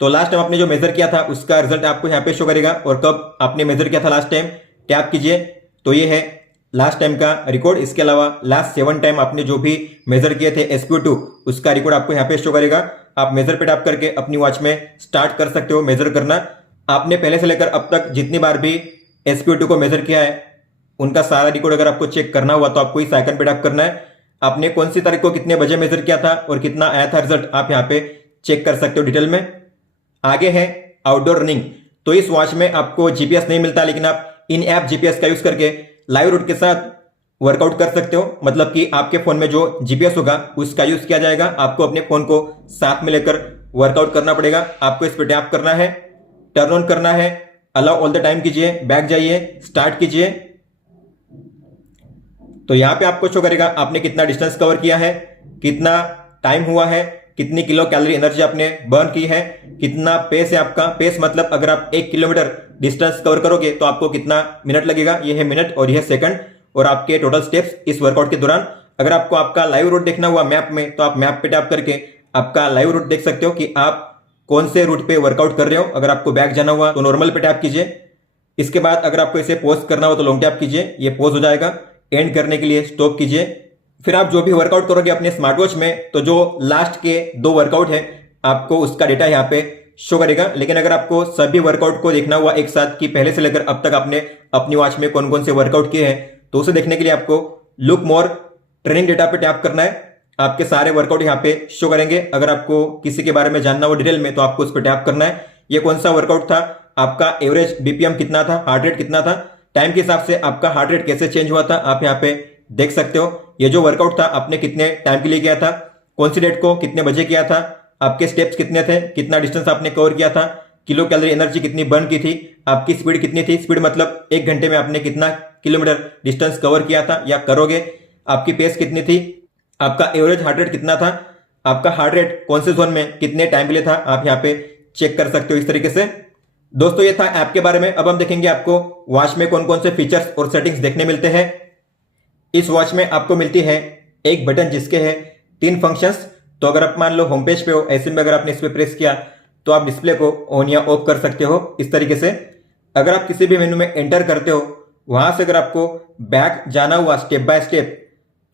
तो लास्ट टाइम आपने जो मेजर किया था उसका रिजल्ट आपको यहाँ पे शो करेगा और कब आपने मेजर किया था लास्ट टाइम, टैप कीजिए तो ये है लास्ट टाइम का रिकॉर्ड। इसके अलावा लास्ट 7 टाइम आपने जो भी मेजर किए थे SpO2 उसका रिकॉर्ड आपको यहाँ पे शो करेगा। आप मेजर पे टैप करके अपनी वॉच में स्टार्ट कर सकते हो मेजर करना। आपने पहले से लेकर अब तक जितनी बार भी SpO2 को मेजर किया है उनका सारा रिकॉर्ड अगर आपको चेक करना हुआ तो आपको इस आइकन पे टैप करना है। आपने कौन सी तारीख को कितने बजे मेजर किया था और कितना आया था रिजल्ट, आप यहाँ पे चेक कर सकते हो डिटेल में। आगे है आउटडोर रनिंग। तो इस वॉच में आपको जीपीएस नहीं मिलता, लेकिन आप इन ऐप जीपीएस का यूज करके लाइव रूट के साथ वर्कआउट कर सकते हो। मतलब कि आपके फोन में जो जीपीएस होगा उसका यूज किया जाएगा। आपको अपने फोन को साथ में लेकर वर्कआउट करना पड़ेगा। आपको इस पर टैप करना है, टर्न ऑन करना है, अलाउ ऑल द टाइम कीजिए, बैक जाइए, स्टार्ट कीजिए। तो यहां पे आपको शो करेगा आपने कितना डिस्टेंस कवर किया है, कितना टाइम हुआ है, कितनी किलो कैलोरी एनर्जी आपने बर्न की है, कितना पेस है आपका। पेस मतलब अगर आप 1 किलोमीटर डिस्टेंस कवर करोगे तो आपको कितना मिनट लगेगा, ये है मिनट और यह है सेकंड। और आपके टोटल स्टेप्स इस वर्कआउट के दौरान। अगर आपको आपका लाइव रूट देखना हुआ मैप में तो आप मैप पे टैप करके आपका लाइव रूट देख सकते हो कि आप कौन से रूट पे वर्कआउट कर रहे हो। अगर आपको बैक जाना हुआ तो नॉर्मल पे टैप कीजिए। इसके बाद अगर आपको इसे पॉज करना हो तो लॉन्ग टैप कीजिए, ये पॉज हो जाएगा। एंड करने के लिए स्टॉप कीजिए। फिर आप जो भी वर्कआउट करोगे अपने स्मार्ट वॉच में तो जो लास्ट के 2 वर्कआउट है आपको उसका डेटा यहाँ पे शो करेगा। लेकिन अगर आपको सभी वर्कआउट को देखना हुआ एक साथ कि पहले से लेकर अब तक आपने अपनी वॉच में कौन कौन से वर्कआउट किए हैं तो उसे देखने के लिए आपको लुक मोर ट्रेनिंग डेटा पे टैप करना है। आपके सारे वर्कआउट यहाँ पे शो करेंगे। अगर आपको किसी के बारे में जानना हो डिटेल में तो आपको उस पर टैप करना है। ये कौन सा वर्कआउट था, आपका एवरेज बीपीएम कितना था, हार्ट रेट कितना था, टाइम के हिसाब से आपका हार्ट रेट कैसे चेंज हुआ था, आप यहाँ पे देख सकते हो। ये जो वर्कआउट था आपने कितने टाइम के लिए किया था, कौन सी डेट को, कितने बजे किया था, आपके स्टेप्स कितने थे, कितना डिस्टेंस आपने कवर किया था, किलो कैलोरी एनर्जी कितनी बर्न की थी, आपकी स्पीड कितनी थी। स्पीड मतलब 1 घंटे में आपने कितना किलोमीटर डिस्टेंस कवर किया था या करोगे, आपकी पेस कितनी थी, आपका एवरेज हार्ट रेट कितना था, आपका हार्ट रेट कौन से जोन में कितने टाइम के लिए था, आप यहाँ पे चेक कर सकते हो इस तरीके से। दोस्तों ये था ऐप के बारे में। अब हम देखेंगे आपको वॉच में कौन कौन से फीचर्स और सेटिंग्स देखने मिलते हैं। इस वॉच में आपको मिलती है एक बटन जिसके है 3 फंक्शंस। तो अगर आप मान लो होम पेज पे हो, ऐसे में अगर आपने इस पर प्रेस किया तो आप डिस्प्ले को ऑन या ऑफ कर सकते हो इस तरीके से। अगर आप किसी भी मेनू में एंटर करते हो, वहां से अगर आपको बैक जाना हुआ स्टेप बाय स्टेप,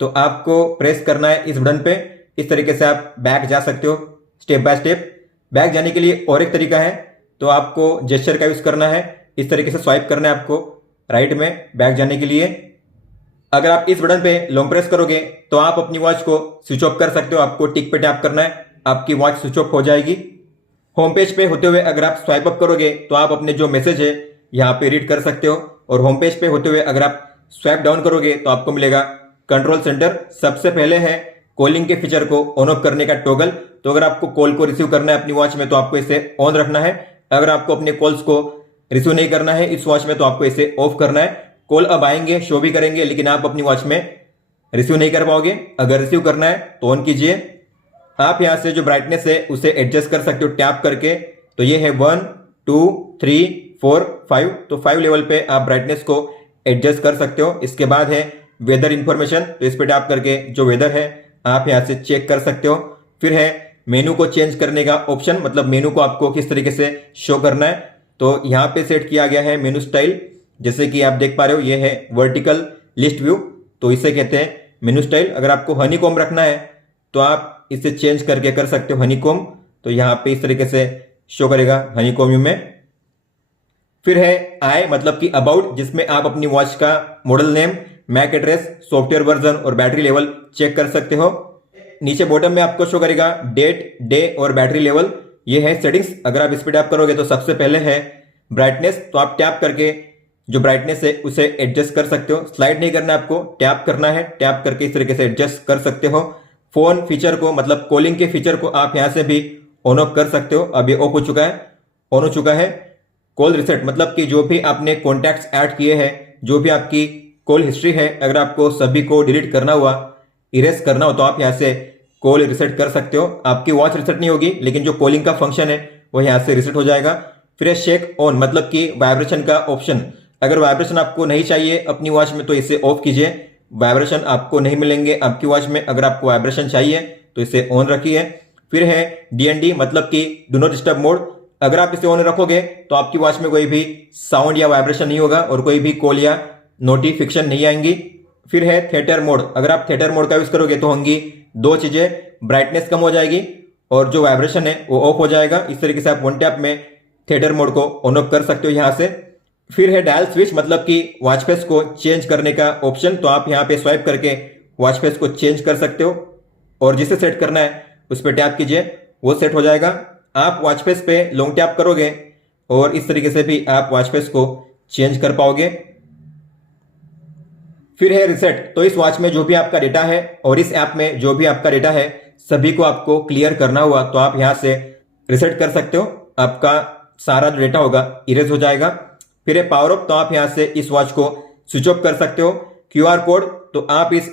तो आपको प्रेस करना है इस बटन पे। इस तरीके से आप बैक जा सकते हो स्टेप बाय स्टेप। बैक जाने के लिए और एक तरीका है, तो आपको जेस्चर का यूज करना है। इस तरीके से स्वाइप करना है आपको राइट में बैक जाने के लिए। अगर आप इस बटन पे लॉन्ग प्रेस करोगे तो आप अपनी वॉच को स्विच ऑफ कर सकते हो। आपको टिक पे टैप करना है, आपकी वॉच स्विच ऑफ हो जाएगी। होम पेज पे होते हुए अगर आप स्वाइप अप करोगे तो आप अपने जो मैसेज है यहाँ पे रीड कर सकते हो। और होम पेज पे होते हुए अगर आप स्वाइप डाउन करोगे तो आपको मिलेगा कंट्रोल सेंटर। सबसे पहले है कॉलिंग के फीचर को ऑन ऑफ करने का टॉगल। तो अगर आपको कॉल को रिसीव करना है अपनी वॉच में तो आपको इसे ऑन रखना है। अगर आपको अपने कॉल्स को रिसीव नहीं करना है इस वॉच में तो आपको इसे ऑफ करना है। कॉल अब आएंगे, शो भी करेंगे, लेकिन आप अपनी वॉच में रिसीव नहीं कर पाओगे। अगर रिसीव करना है तो ऑन कीजिए। आप यहां से जो ब्राइटनेस है उसे एडजस्ट कर सकते हो टैप करके। तो ये है 1 2 3 4 5। तो 5 लेवल पे आप ब्राइटनेस को एडजस्ट कर सकते हो। इसके बाद है वेदर इंफॉर्मेशन। तो इस पे टैप करके जो वेदर है आप यहां से चेक कर सकते हो। फिर है मेनू को चेंज करने का ऑप्शन, मतलब मेनू को आपको किस तरीके से शो करना है। तो यहां पे सेट किया गया है मेनू स्टाइल। जैसे कि आप देख पा रहे हो ये है वर्टिकल लिस्ट व्यू, तो इसे कहते हैं मेनू स्टाइल। अगर आपको हनीकॉम्ब रखना है तो आप इसे चेंज करके कर सकते हो हनीकॉम्ब। तो यहां पे इस तरीके से शो करेगा हनीकॉम्ब व्यू में। फिर है आई, मतलब कि अबाउट, जिसमें आप अपनी वॉच का model name, MAC address, software version और बैटरी लेवल चेक कर सकते हो। नीचे बॉटम में आपको शो करेगा डेट, डे और बैटरी लेवल। ये है सेटिंग्स। अगर आप इस पे टैप करोगे तो सबसे पहले है ब्राइटनेस। तो आप टैप करके जो ब्राइटनेस है उसे एडजस्ट कर सकते हो। स्लाइड नहीं करना है आपको, टैप करना है। टैप करके इस तरीके से एडजस्ट कर सकते हो। फोन फीचर को, मतलब कॉलिंग के फीचर को आप यहां से भी ऑन ऑफ कर सकते हो। अब ये ऑफ हो चुका है, ऑन हो चुका है। कॉल रिसेट, मतलब कि जो भी आपने कॉन्टैक्ट्स ऐड किए हैं, जो भी आपकी कॉल हिस्ट्री है, अगर आपको सभी को डिलीट करना हुआ, इरेज करना हो, तो आप यहां से कॉल रिसेट कर सकते हो। आपकी वॉच रिसेट नहीं होगी, लेकिन जो कॉलिंग का फंक्शन है वो यहां से रिसेट हो जाएगा। फिर है शेक ऑन, मतलब कि वाइब्रेशन का ऑप्शन। अगर वाइब्रेशन आपको नहीं चाहिए अपनी वॉच में तो इसे ऑफ कीजिए। वाइब्रेशन आपको नहीं मिलेंगे आपकी वॉच में। अगर आपको वाइब्रेशन चाहिए तो इसे ऑन रखिए। फिर है डीएनडी, मतलब कि डू नॉट डिस्टर्ब मोड। अगर आप इसे ऑन रखोगे तो आपकी वॉच में कोई भी साउंड या वाइब्रेशन नहीं होगा और कोई भी कॉल या नोटिफिकेशन नहीं आएंगी। फिर है थिएटर मोड। अगर आप थिएटर मोड का यूज करोगे तो होंगी दो चीजें, ब्राइटनेस कम हो जाएगी और जो वाइब्रेशन है वो ऑफ हो जाएगा। इस तरीके से आप वन टैप में थिएटर मोड को ऑन ऑफ कर सकते हो यहां से। फिर है डायल स्विच, मतलब कि वॉच फेस को चेंज करने का ऑप्शन। तो आप यहां पे स्वाइप करके वॉच फेस को चेंज कर सकते हो और जिसे सेट करना है उस पर टैप कीजिए, वो सेट हो जाएगा। आप वॉच फेस पे लॉन्ग टैप करोगे और इस तरीके से भी आप वॉच फेस को चेंज कर पाओगे। फिर है रिसेट। तो इस वॉच में जो भी आपका डेटा है और इस ऐप में जो भी आपका डेटा है सभी को आपको क्लियर करना हुआ तो आप यहां से रिसेट कर सकते हो। आपका सारा जो डेटा होगा इरेज हो जाएगा। फिर है पावर ऑफ। तो आप यहां से इस वॉच को स्विच ऑफ कर सकते हो। क्यूआर कोड, तो आप इस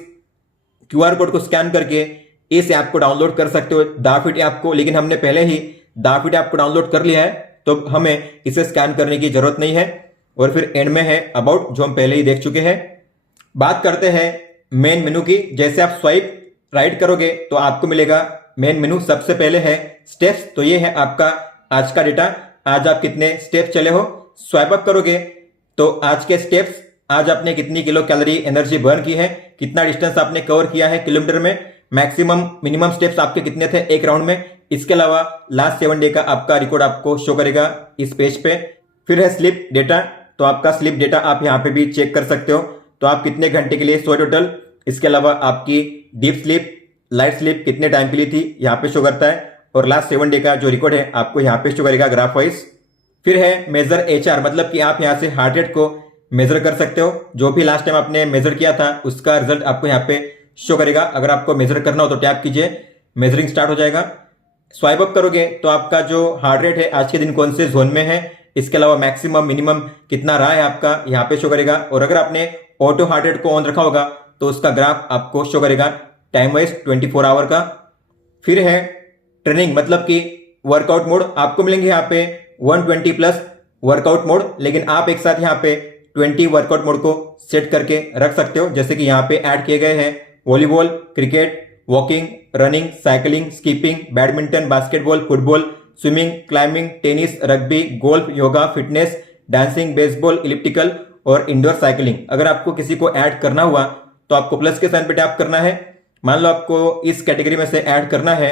क्यूआर कोड को स्कैन करके इस ऐप को डाउनलोड कर सकते हो, दाफिट ऐप को। लेकिन हमने पहले ही दाफिट ऐप को डाउनलोड कर लिया है तो हमें इसे स्कैन करने की जरूरत नहीं है। और फिर एंड में है अबाउट, जो हम पहले ही देख चुके हैं। बात करते हैं मेन मेनू की। जैसे आप स्वाइप राइट करोगे तो आपको मिलेगा मेन मेनू। सबसे पहले है स्टेप्स। तो ये है आपका आज का डेटा, आज आप कितने स्टेप्स चले हो। स्वाइप अप करोगे तो आज के स्टेप्स, आज आपने कितनी किलो कैलोरी एनर्जी बर्न की है, कितना डिस्टेंस आपने कवर किया है किलोमीटर में, मैक्सिमम मिनिमम स्टेप्स आपके कितने थे एक राउंड में। इसके अलावा लास्ट 7 डे का आपका रिकॉर्ड आपको शो करेगा इस पेज पे। फिर है स्लीप डेटा। तो आपका स्लीप डेटा आप यहां पे भी चेक कर सकते हो। तो आप कितने घंटे के लिए सोए टोटल। इसके अलावा आपकी डीप स्लीप, लाइट स्लीप कितने टाइम के लिए थी यहाँ पे शो करता है। और लास्ट 7 डे का जो रिकॉर्ड है आपको यहाँ पे शो करेगा ग्राफ वाइज। फिर है मेजर एचआर, मतलब कि आप यहाँ से हार्ट रेट को मेजर कर सकते हो। जो भी लास्ट टाइम आपने मेजर किया था उसका रिजल्ट आपको यहाँ पे शो करेगा। अगर आपको मेजर करना हो तो टैप कीजिए, मेजरिंग स्टार्ट हो जाएगा। स्वाइप अप करोगे तो आपका जो हार्ट रेट है आज के दिन कौन से जोन में है, इसके अलावा मैक्सिमम मिनिमम कितना रहा है आपका यहाँ पे शो करेगा। और अगर आपने ऑटो हार्ट रेट को ऑन रखा होगा तो उसका ग्राफ आपको शो करेगा टाइम वाइज 24 आवर का। फिर है ट्रेनिंग, मतलब कि वर्कआउट मोड। आपको मिलेंगे यहाँ पे 120 प्लस वर्कआउट मोड, लेकिन आप एक साथ यहाँ पे 20 वर्कआउट मोड को सेट करके रख सकते हो। जैसे कि यहाँ पे ऐड किए गए हैं volleyball, cricket, walking, running, cycling, skipping, badminton, basketball, football, swimming, climbing, tennis, rugby, golf, yoga, fitness, dancing, baseball, elliptical और इंडोर साइकिलिंग। अगर आपको किसी को ऐड करना हुआ तो आपको प्लस के साइन पे टैप करना है। मान लो आपको इस कैटेगरी में से ऐड करना है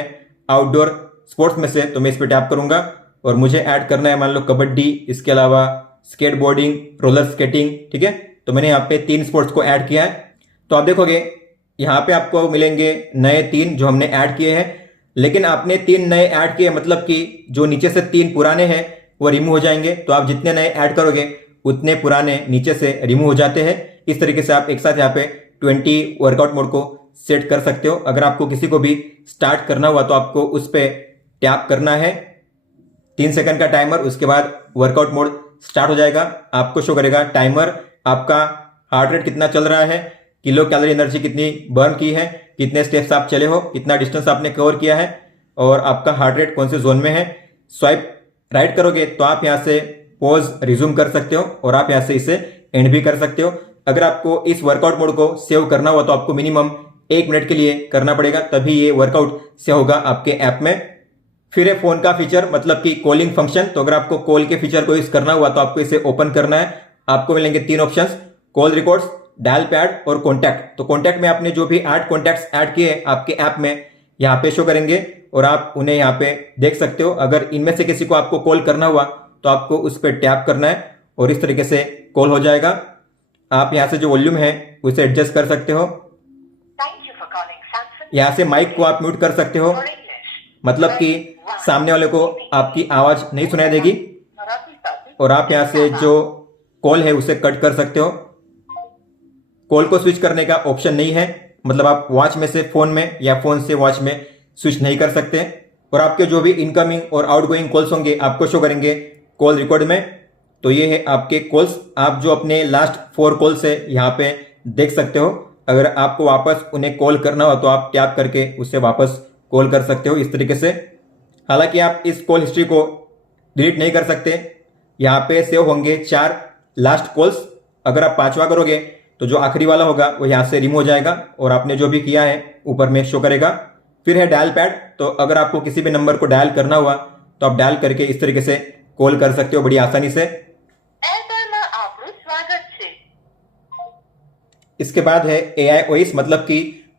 आउटडोर स्पोर्ट्स में से, तो मैं इस पे टैप करूंगा और मुझे ऐड करना है मान लो कबड्डी, इसके अलावा स्केटबोर्डिंग, रोलर स्केटिंग। ठीक है, तो मैंने यहाँ पे 3 स्पोर्ट्स को ऐड किया है। तो आप देखोगे यहाँ पे आपको मिलेंगे नए 3 जो हमने ऐड किए हैं, लेकिन आपने 3 नए ऐड किए मतलब कि जो नीचे से 3 पुराने हैं वो रिमूव हो जाएंगे। तो आप जितने नए ऐड करोगे उतने पुराने नीचे से रिमूव हो जाते हैं। इस तरीके से आप एक साथ यहाँ पे 20 वर्कआउट मोड को सेट कर सकते हो। अगर आपको किसी को भी स्टार्ट करना हुआ तो आपको उस पर टैप करना है, 3 सेकंड का टाइमर, उसके बाद वर्कआउट मोड स्टार्ट हो जाएगा। आपको शो करेगा टाइमर, आपका हार्ट रेट कितना चल रहा है, किलो कैलोरी एनर्जी कितनी बर्न की है, कितने स्टेप्स आप चले हो, कितना डिस्टेंस आपने कवर किया है और आपका हार्ट रेट कौन से जोन में है। स्वाइप राइट करोगे तो आप यहां से पॉज रिज्यूम कर सकते हो और आप यहां से इसे एंड भी कर सकते हो। अगर आपको इस वर्कआउट मोड को सेव करना हुआ तो आपको मिनिमम 1 मिनट के लिए करना पड़ेगा, तभी ये वर्कआउट सेव होगा आपके ऐप में। फिर है फोन का फीचर मतलब कि कॉलिंग फंक्शन। तो अगर आपको कॉल के फीचर को यूज करना हुआ तो आपको इसे ओपन करना है। आपको मिलेंगे 3 options, call records, dial pad और कॉन्टैक्ट। तो कॉन्टैक्ट में आपने जो भी 8 कॉन्टैक्ट्स ऐड किए आपके ऐप में यहाँ पे शो करेंगे और आप उन्हें यहाँ पे देख सकते हो। अगर इनमें से किसी को आपको कॉल करना हुआ तो आपको उस पर टैप करना है और इस तरीके से कॉल हो जाएगा। आप यहाँ से जो वॉल्यूम है उसे एडजस्ट कर सकते हो। यहाँ से माइक को आप म्यूट कर सकते हो, मतलब कि सामने वाले को आपकी आवाज नहीं सुनाई देगी। और आप यहाँ से जो कॉल है उसे कट कर सकते हो। कॉल को स्विच करने का ऑप्शन नहीं है, मतलब आप वॉच में से फोन में या फोन से वॉच में स्विच नहीं कर सकते। और आपके जो भी इनकमिंग और आउटगोइंग कॉल्स होंगे आपको शो करेंगे कॉल रिकॉर्ड में। तो ये है आपके कॉल्स, आप जो अपने लास्ट 4 कॉल्स है यहाँ पे देख सकते हो। अगर आपको वापस उन्हें कॉल करना हो तो आप टैप करके उससे वापस कॉल कर सकते हो इस तरीके से। हालांकि आप इस कॉल हिस्ट्री को डिलीट नहीं कर सकते। यहाँ पे सेव होंगे 4 लास्ट कॉल्स। अगर आप 5वां करोगे तो जो आखिरी वाला होगा वो यहाँ से रिमूव हो जाएगा और आपने जो भी किया है ऊपर में शो करेगा। फिर है डायल पैड। तो अगर आपको किसी भी नंबर को डायल करना हुआ तो आप डायल करके इस तरीके से कॉल कर सकते हो बड़ी आसानी से। इसके बाद है AI वॉइस मतलब कि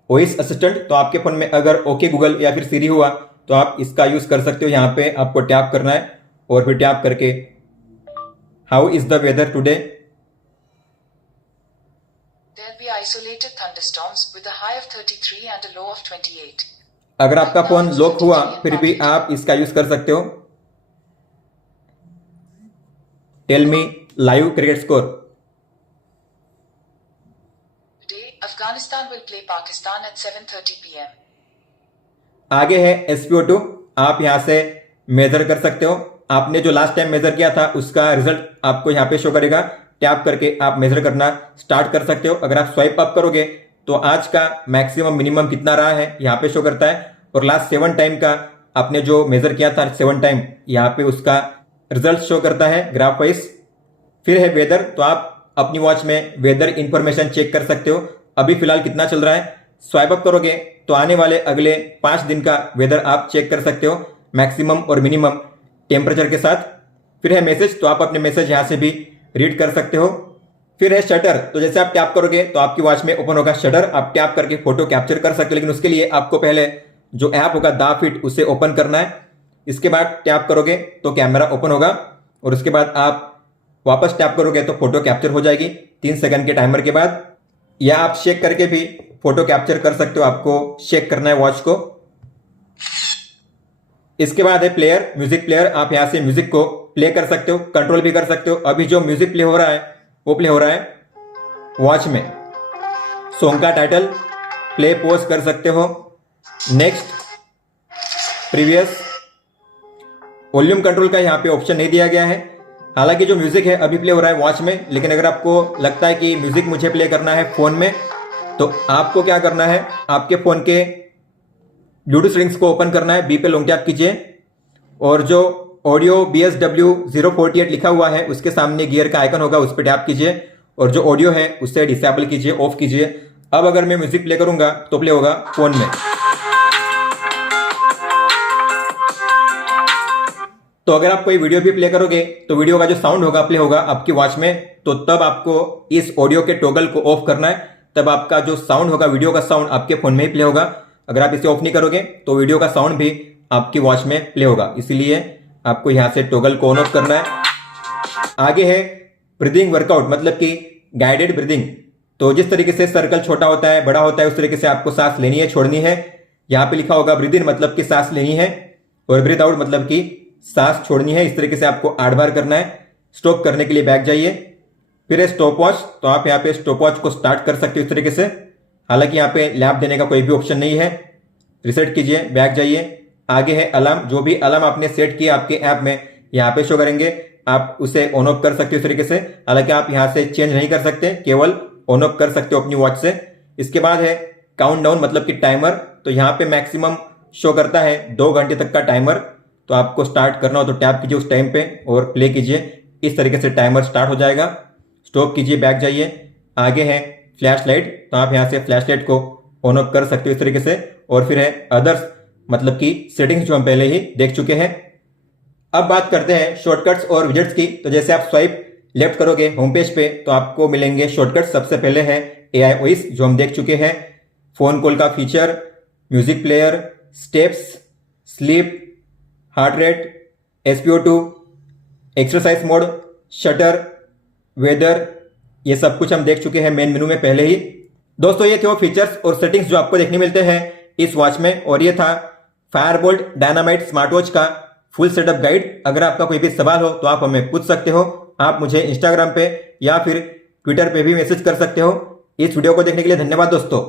वॉइस असिस्टेंट। तो आपके फोन में अगर ओके गूगल या फिर सीरी हुआ तो आप इसका यूज कर सकते हो। यहाँ पे आपको टैप करना है और फिर टैप करके how is the weather today. There'll be isolated thunderstorms with a high of 33 and a low of 28. अगर आपका फोन लॉक हुआ फिर भी आप इसका यूज कर सकते हो। Tell me live cricket score. Today, Afghanistan will play Pakistan at 7:30 p.m. आगे है SpO2। आप यहां से मेजर कर सकते हो। आपने जो लास्ट टाइम मेजर किया था उसका रिजल्ट आपको यहाँ पे शो करेगा। टैप करके आप मेजर करना स्टार्ट कर सकते हो। अगर आप स्वाइप अप करोगे तो आज का मैक्सिमम मिनिमम कितना रहा है यहाँ पे शो करता है और लास्ट 7 टाइम का आपने जो मेजर किया था 7 टाइम यहाँ पे उसका रिजल्ट शो करता है ग्राफ वाइज। फिर है वेदर। तो आप अपनी वॉच में वेदर इंफॉर्मेशन चेक कर सकते हो, अभी फिलहाल कितना चल रहा है। स्वाइप अप करोगे तो आने वाले अगले 5 दिन का वेदर आप चेक कर सकते हो मैक्सिमम और मिनिमम टेम्परेचर के साथ। फिर है मैसेज। तो आप अपने मैसेज यहाँ से भी रीड कर सकते हो। फिर है शटर। तो जैसे आप टैप करोगे तो आपकी वॉच में ओपन होगा शटर। आप टैप करके फोटो कैप्चर कर सकते हो, लेकिन उसके लिए आपको पहले जो ऐप होगा दाफिट उसे ओपन करना है। इसके बाद टैप करोगे तो कैमरा ओपन होगा और उसके बाद आप वापस टैप करोगे तो फोटो कैप्चर हो जाएगी 3 सेकंड के टाइमर के बाद। या आप शेक करके भी फोटो कैप्चर कर सकते हो, आपको शेक करना है वॉच को। इसके बाद है प्लेयर, म्यूजिक प्लेयर। आप यहां से म्यूजिक को प्ले कर सकते हो, कंट्रोल भी कर सकते हो। अभी जो म्यूजिक प्ले हो रहा है वो प्ले हो रहा है वॉच में। सॉन्ग का टाइटल प्ले पॉज कर सकते हो, नेक्स्ट, प्रीवियस। वॉल्यूम कंट्रोल का यहाँ पे ऑप्शन नहीं दिया गया है। हालांकि जो म्यूजिक है अभी प्ले हो रहा है वॉच में, लेकिन अगर आपको लगता है कि म्यूजिक मुझे प्ले करना है फोन में तो आपको क्या करना है, आपके फोन के ब्लूटूथ सेटिंग्स को ओपन करना है, बी पे लॉन्ग टैप कीजिए और जो ऑडियो BSW 048 लिखा हुआ है उसके सामने गियर का आइकन होगा, उस पर टैप कीजिए और जो ऑडियो है उसे डिसेबल कीजिए, ऑफ कीजिए। अब अगर मैं म्यूजिक प्ले करूंगा तो प्ले होगा फोन में। तो अगर आप कोई वीडियो भी प्ले करोगे तो वीडियो का जो साउंड होगा प्ले होगा आपकी वॉच में, तो तब आपको इस ऑडियो के टॉगल को ऑफ करना है, तब आपका जो साउंड होगा वीडियो का साउंड आपके फोन में ही प्ले होगा। अगर आप इसे ऑफ नहीं करोगे तो वीडियो का साउंड भी आपकी वॉच में प्ले होगा, इसीलिए आपको यहां से टॉगल को ऑन ऑफ करना है। आगे है ब्रीदिंग वर्कआउट, मतलब कि गाइडेड ब्रीदिंग। तो जिस तरीके से सर्कल छोटा होता है बड़ा होता है उस तरीके से आपको सांस लेनी है छोड़नी है। यहां पे लिखा होगा ब्रीद इन मतलब कि सांस लेनी है और ब्रीद आउट मतलब कि सांस छोड़नी है। इस तरीके से आपको 8 बार करना है। स्टॉप करने के लिए बैक जाइए, फिर है स्टॉप वॉच। तो आप यहाँ पे स्टॉप वॉच को स्टार्ट कर सकते हो इस तरीके से, हालांकि यहाँ पे लैप देने का कोई भी ऑप्शन नहीं है। रिसेट कीजिए, बैक जाइए। आगे है अलार्म, जो भी अलार्म आपने सेट किया आपके ऐप में यहाँ पे शो करेंगे, आप उसे ऑन ऑफ कर सकते हो इस तरीके से। हालांकि आप यहाँ से चेंज नहीं कर सकते, केवल ऑन ऑफ कर सकते हो अपनी वॉच से। इसके बाद है काउंट डाउन मतलब कि टाइमर। तो यहाँ पे मैक्सिमम शो करता है 2 घंटे तक का टाइमर। तो आपको स्टार्ट करना हो तो टैप कीजिए उस टाइम पे और प्ले कीजिए, इस तरीके से टाइमर स्टार्ट हो जाएगा। स्टॉप कीजिए, बैक जाइए। आगे है फ्लैश लाइट, तो आप यहाँ से फ्लैश लाइट को ऑन ऑफ कर सकते हो इस तरीके से। और फिर है अदर्स, मतलब कि सेटिंग्स जो हम पहले ही देख चुके हैं। अब बात करते हैं शॉर्टकट्स और विजेट्स की। तो जैसे आप स्वाइप लेफ्ट करोगे होम पेज पे तो आपको मिलेंगे शॉर्टकट्स। सबसे पहले है AI वॉइस, जो हम देख चुके हैं। फोन कॉल का feature, music player, steps, sleep, heart rate, SpO2, exercise mode, shutter, weather, ये सब कुछ हम देख चुके हैं मेन मेनू में पहले ही। दोस्तों ये थे वो फीचर्स और सेटिंग्स जो आपको देखने मिलते हैं इस वॉच में, और ये था फायरबोल्ट डायनामाइट स्मार्ट वॉच का फुल सेटअप गाइड। अगर आपका कोई भी सवाल हो तो आप हमें पूछ सकते हो। आप मुझे इंस्टाग्राम पे या फिर ट्विटर पे भी मैसेज कर सकते हो। इस वीडियो को देखने के लिए धन्यवाद दोस्तों।